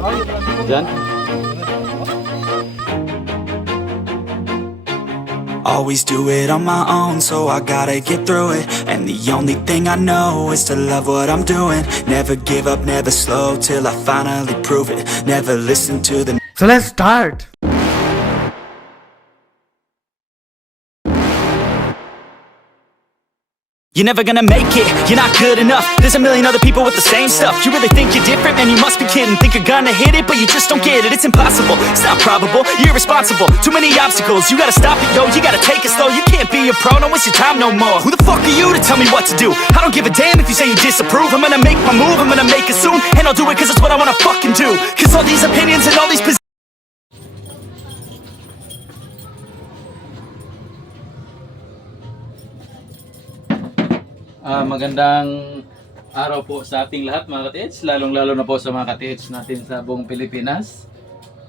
Diyan? Always do it on my own, so I gotta get through it. And the only thing I know is to love what I'm doing. Never give up, never slow, till I finally prove it. Never listen to them. So let's start. You're never gonna make it, you're not good enough. There's a million other people with the same stuff. You really think you're different? Man, you must be kidding. Think you're gonna hit it, but you just don't get it. It's impossible, it's not probable, you're irresponsible. Too many obstacles, you gotta stop it, yo. You gotta take it slow, you can't be a pro. Don't waste your time no more. Who the fuck are you to tell me what to do? I don't give a damn if you say you disapprove. I'm gonna make my move, I'm gonna make it soon. And I'll do it cause it's what I wanna fucking do. Cause all these opinions and all these Magandang araw po sa ating lahat mga ka-TH, lalong-lalo na po sa mga ka-TH natin sa buong Pilipinas.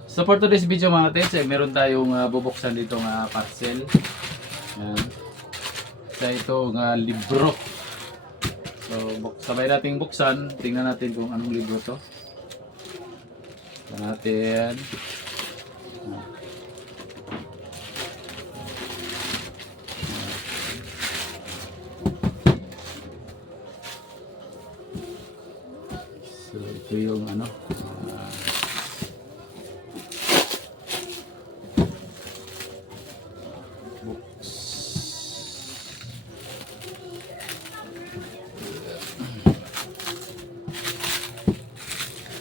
So for today's video mga ka-TH, meron tayong bubuksan dito ng parcel. Yan. Sa itong libro. So sabay nating buksan, tingnan natin kung anong libro to. Tingnan natin. So ito yung ano books.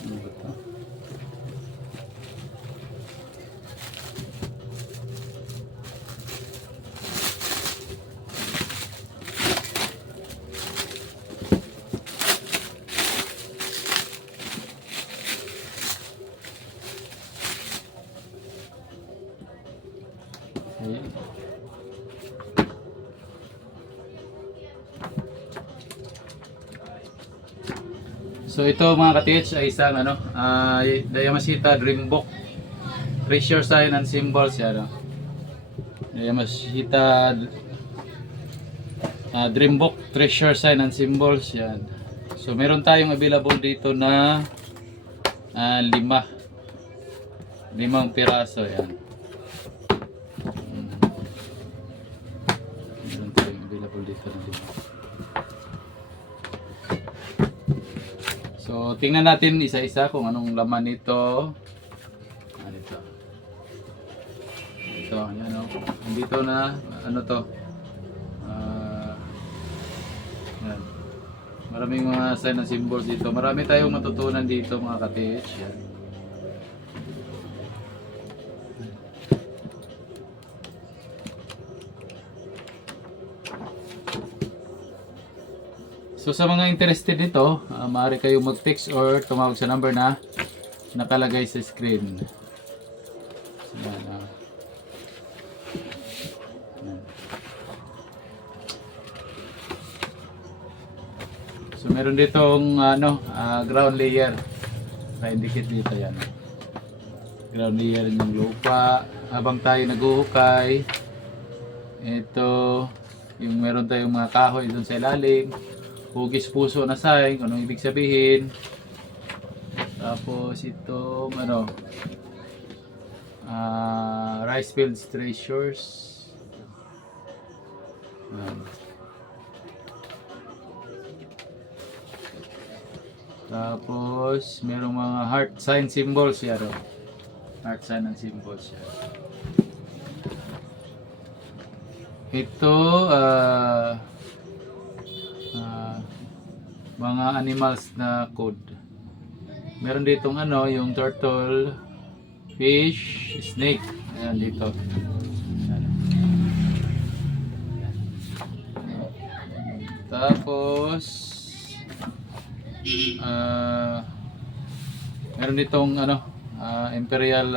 Ano ba ito? So ito mga ka-TH ay isang Yamashita Dream Book, Treasure Sign and Symbols yan. Yamashita Dream Book, Treasure Sign and Symbols yan. So meron tayong available dito na limang piraso yan. Meron tayong available dito na 5. So, tingnan natin isa-isa kung anong laman nito. Ito. Ito, yan o. Dito na, ano to. Yan. Maraming mga sign and symbols dito. Marami tayong matutunan dito mga ka-TH. Yan. So sa mga interested nito, maaari kayong mag-text or tumawag sa number na nakalagay sa screen. So, yan, yan. So meron ditong ground layer. Na-indicate dito yan. Ground layer yung lupa. Habang tayo naghuhukay, ito yung meron tayong mga kahoy dun sa ilalim. Hugis puso na sign, anong ibig sabihin. Tapos itong rice fields treasures. Tapos merong mga heart sign symbols yan. Heart sign and symbols yan. Ito mga animals na code. Meron ditong yung turtle, fish, snake. Ayan dito. Ayan. Tapos meron ditong imperial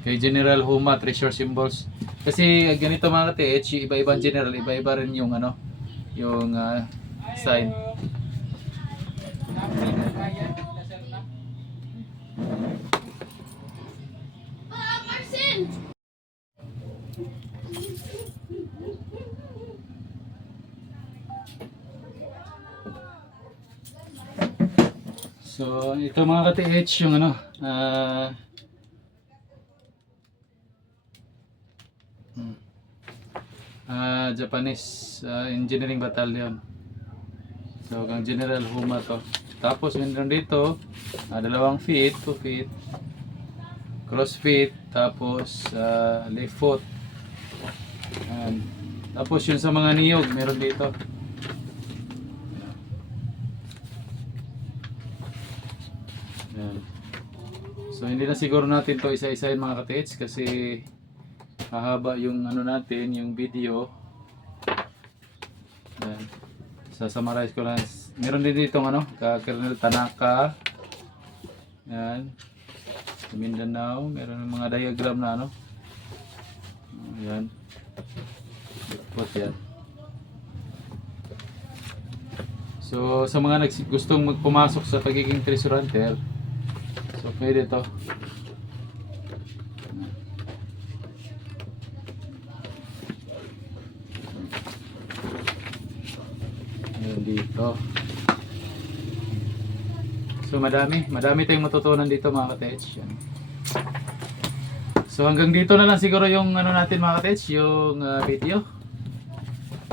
kay General Huma treasure symbols. Kasi ganito mga ka-TH, iba-ibang general, iba-iba rin yung yung sign. So, ito mga ka-TH yung ano, Japanese Engineering Battalion. So, kang General Huma to. Tapos, meron dito, 2 feet, 2 feet, cross feet, tapos left foot. Ayan. Tapos, yun sa mga niyog, meron dito. Ayan. So, hindi na siguro natin to isa-isahin mga ka-TH kasi hahaba yung ano natin, yung video. Ayan. Sasummarize ko lang. Meron din dito ano, Colonel Tanaka. Ayan. Mindanao, meron ng mga diagram na ano. Ayan. Put yan. So sa mga gustong magpumasok sa pagiging treasure hunter, so pwede to. Ayan dito. So madami tayong matutunan dito mga ka-TH. Yan. So hanggang dito na lang siguro yung ano natin mga ka-TH, yung video.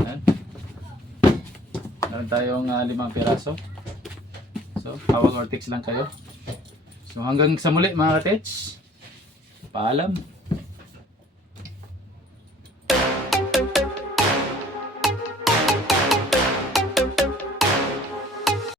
Yan. Meron tayong 5 piraso. So hawak or text lang kayo. So hanggang sa muli mga ka-TH. Paalam.